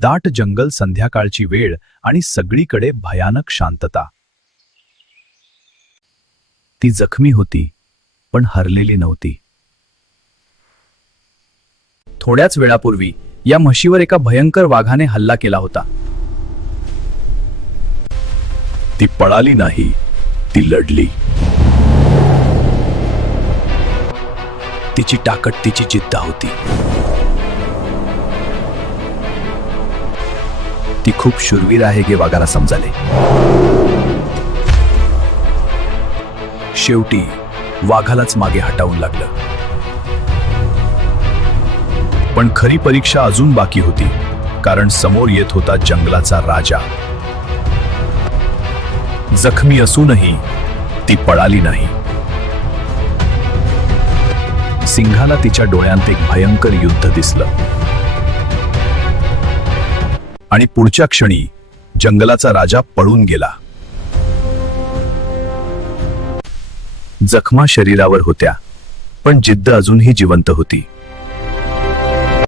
दाट जंगल, संध्याकाळची वेळ आणि सगळीकडे भयानक शांतता. ती जखमी होती, पण हरलेली नव्हती. थोड्याच वेळापूर्वी या म्हशीवर एका भयंकर वाघाने हल्ला केला होता. ती पळाली नाही, ती लढली. तिची ताकद, तिची जिद्द होती. ती खूप शूरवीर आहे हे वाघाला समजाले. शेवटी वाघालाच मागे हटवून लागलं. पण खरी परीक्षा अजून बाकी होती, कारण समोर येत होता जंगलाचा राजा. जखमी असूनही ती पळाली नाही. सिंहाला तिच्या डोळ्यांत एक भयंकर युद्ध दिसलं. आणि पुढच्या क्षणी जंगलाचा राजा पळून गेला. जखमा शरीरावर होत्या, पण जिद्द अजूनही जिवंत होती.